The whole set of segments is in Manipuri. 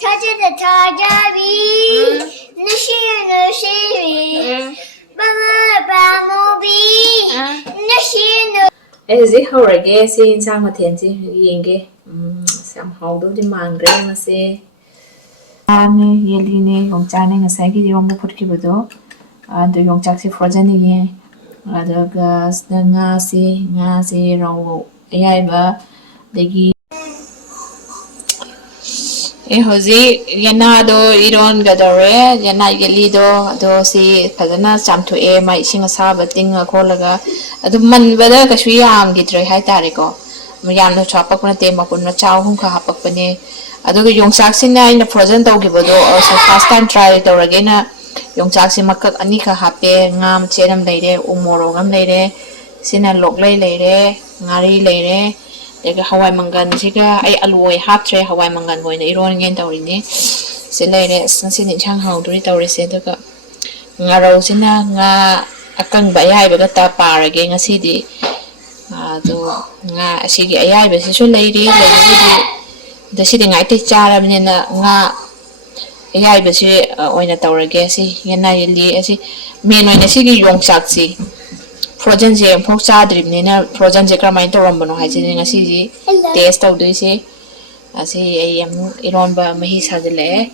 Thaja the Thaja be Nishi Bamo be Nishi Easy horrage, see some attention, yinge. Somehow do demand grammar say. Yeline, Yongchak, a Sagi, Yonga put Kibudo, and the Yongchak Frozen again. Other gas, the Nasi, Rongo, Yaiba, the Gi. Hosey, Yanado, Eronba, Yana Yelido, Dosi, Padana, some to air, my sing a sabbath thing, a colaga, the man whether Kashwiam get re high tarico. Mayano chop up on a tame upon a chow who can hop up in Aduga Yongchaksina in the present dog givedo, also first time try it or again. Yongchaksi Makak Anika Hape, Ngam, Cheram lady, Umorogam lady, Sina Loglay lady, Ngari lady. Hawaii Mangan, Siga, I alloy half tray Hawaii Mangan going Iran again Taurini. Selene, Sansin in Changhao, do it or Sedaga. Narosina, a kang by I got par again a city. A city, I was a lady, the sitting I take Charamina, I was on a tower gassy, Yanayli, as he mean when a city Yongchak Frozen and Poxa Dreamina, Frozen Jacramine Romano has in a city, taste of Ducy, as he am Eronba, Mahis has a lay,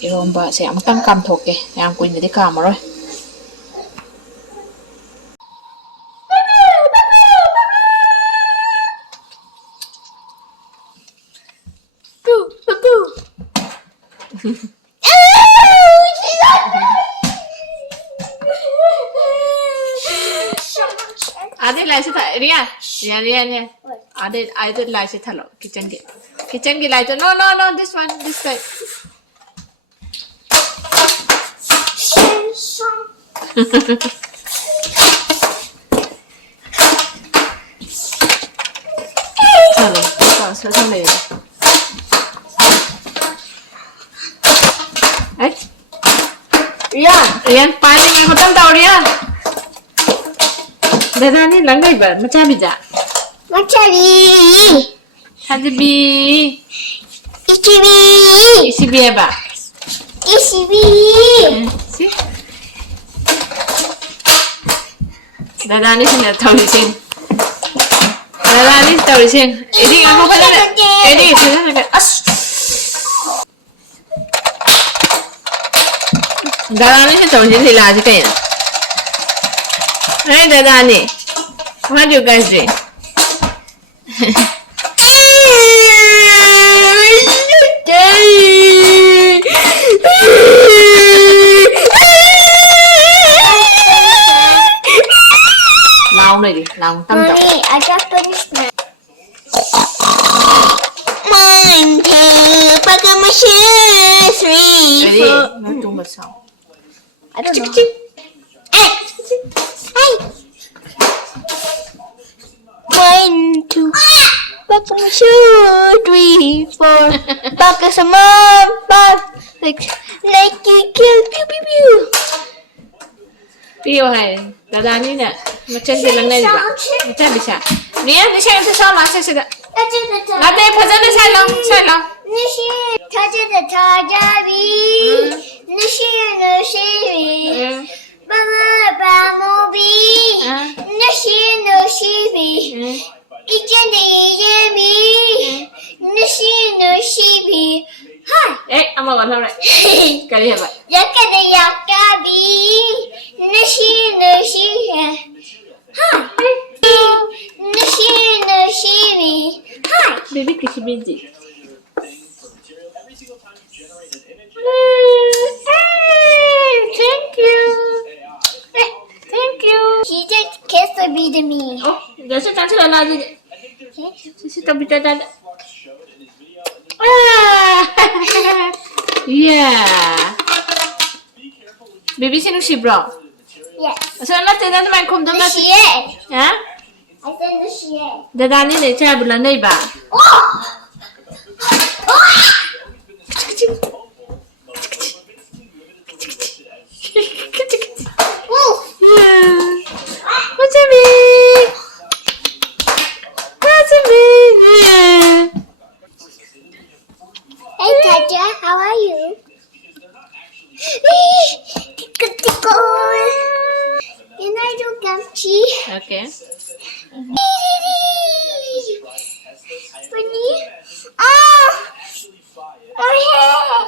Eronba say, I'm come toke, I'm going to the camera. I did like it, yeah. I did like it. Hello, kitchen light. No, this one, this side. Hello, so somebody. Rian, piling ang hutang tao Rian. Dadani langay ba? Machabi ja. Machabi. Hadibi. Ichibi. Isibi ba? Isibi. Si. Dadani sina taulisin. Dadani taulisin. Edi ako pala. Edi sina naga. As. Dadani sina taulisin sila aja kayo. Hey Dadani, what do you guys doing? Long này đi, long tâm trọng. Mommy, I just finished my. Mine too, but I'm a shoes. Ready? Not too much sound. I don't know. One, two, back on 2, 3, 4, back as a mom, 5, 6, like you kill, pew pew pew. Piu hay, Dadani nè, mà chân thì lần này吧, mà chân đi xa. Nè, đi xa thì sao mà xa xa đó. Làm đây phải dẫn đi xa lòng. Nishi, Thaja the Thaja be, Nishi be, Bamo be, Nishi be, Ichende be, Nishi be. Hi. Eh, ama còn không này? Cái gì vậy? Yaka be, Nishi be. Hi. Nishi be. Hi. Baby kiss busy. Thank you. Thank you. She just kissed me to me. Oh, giờ sẽ chán chưa là gì? Sẽ tập bị chán. Yeah. Baby xin nusi bro. Yes. Sao nó tên nó mang không đâu The nó? shit. Hả? I said the shit. Dadani để cha bữa lần này bà. What's it mean? What's it mean? Hey Thaja, how are you? Yetna Okay. Ah! My hair!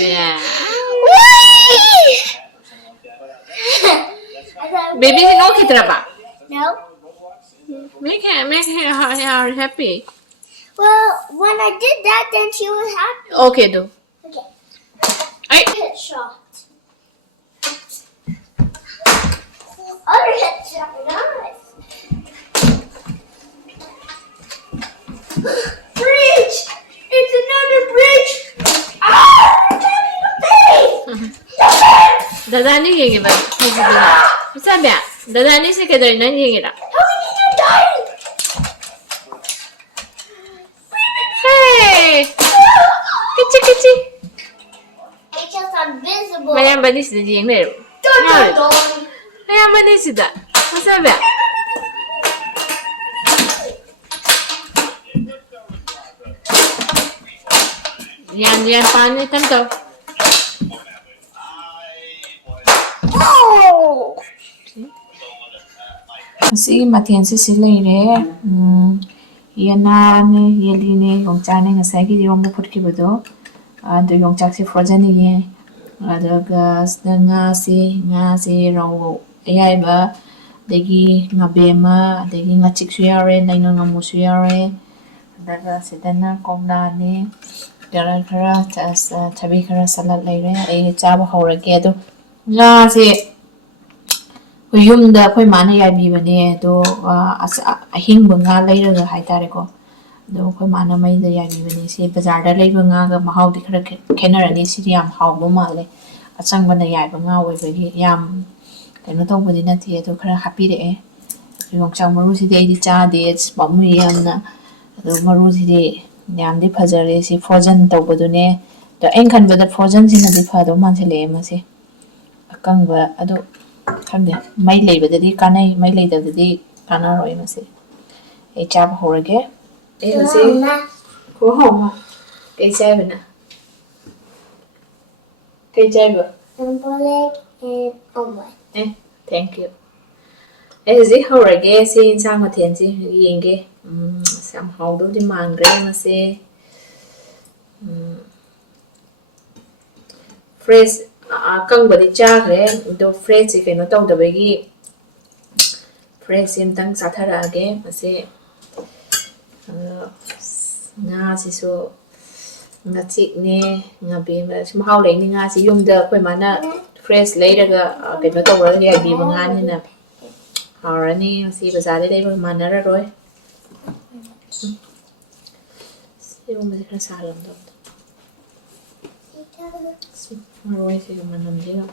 Yeah. Whee! Baby, no kita ba? No. Make her happy. Well, when I did that, then she was happy. Okay, do. Okay. Ay. Headshot. Other headshot. Nice. Bridge! It's another bridge! Ah! Dada ni yengi ba? Sabi ah. Dada ni si kadar na yengi la. How are you dying? Hey! Kichi kichi. It's just invisible. Mayang ba ni si yengi na? Dun, dun, dun. Mayang ba ni si da? Sabi ah. Yan paano itam to? Oh! Kasi matensi sila ire. Yetna ne, yetli ne, Yongchak ne ngasai ki Eronba putkibudo. Ado Yongchak Frozen ye. Adaga nga si raw ayaiba. Dagi ngabema, dagi ngachik su yare, naino ngamu su yare. Adaga sidana kongla ne. Kara tabi kara salat laire. Ay chaba hawrage ado. Nga si yumda akhoi mana yaibibane do ahingba nga leiraga haitare ko do akhoi mana maida yaibibane si bazar da leiba nga ga mahau di khara khenarani si yam hauba male achangba na yaiba nga oibagi yam kaino tawbadi nati do khara hapire yongchak maru si de di cha de pamu yamna do maru si de yamdi phajare si frozen tawbadune do engkhan bada frozen sina di phado mansele mase akangba ado khande mai leibadadi kanai mai leidadadi kana roi mase e chab horage e mase ko homa ke chaibana ke chaiba Leg and omelet. thank you e zi horage si insang mathen si yenge sam haudo di mangre mase fresh kang badi chagre do fresh ke no taw dabagi fresh imtang sathara age mase nga si so nga chik ne nga be ma mahau le ni nga si yumda koi mana fresh leiraga ke no taw ra ya bi nga ni na harani si bazar le ba manara roi si mo me kra salam do Maroi sih kemana dia?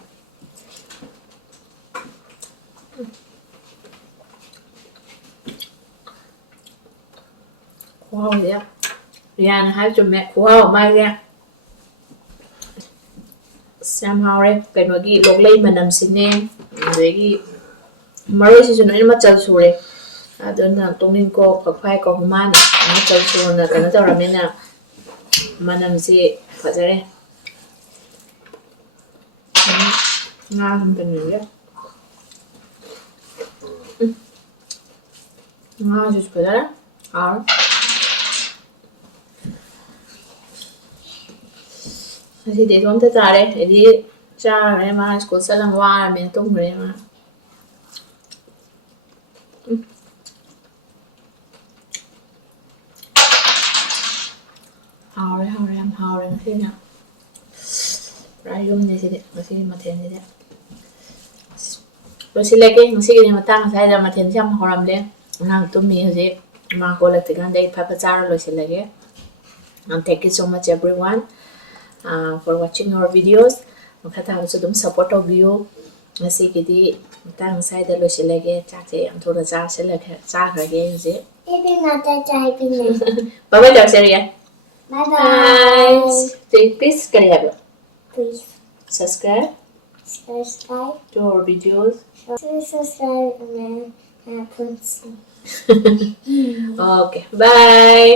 Wow dia, Rian hai cuma wow mai dia. Somehow cái nói gì lộc lây mà nằm xin nè, đấy cái maroi sih cuma ini macam sure. Ada na tungin ko pagpai ko humani, macam sure na kana tahu ramena mana mesti fazare. Nga không cần nữa nga just put that out thì để chúng ta ra đây để đi cha này mà cô sẽ làm hoa mình tung rồi mà hao đấy em hao đấy thế nào ra dùng này thì để mà thêm thế đấy Rosileke, sige matang sa ida matin siya mahoramle. Nang tumi hasi makolak tigan day papachara Rosileke. And thank you so much everyone for watching our videos. Makata also dum support of you. Nasi kidi matang sa ida Rosileke chate ang thora jar sila cha khage hasi. Happy mother chai pin. Bye bye Darceria. Bye bye. Please kariya. Please Subscribe subscribe to our videos. subscribe and punsi. Okay, bye.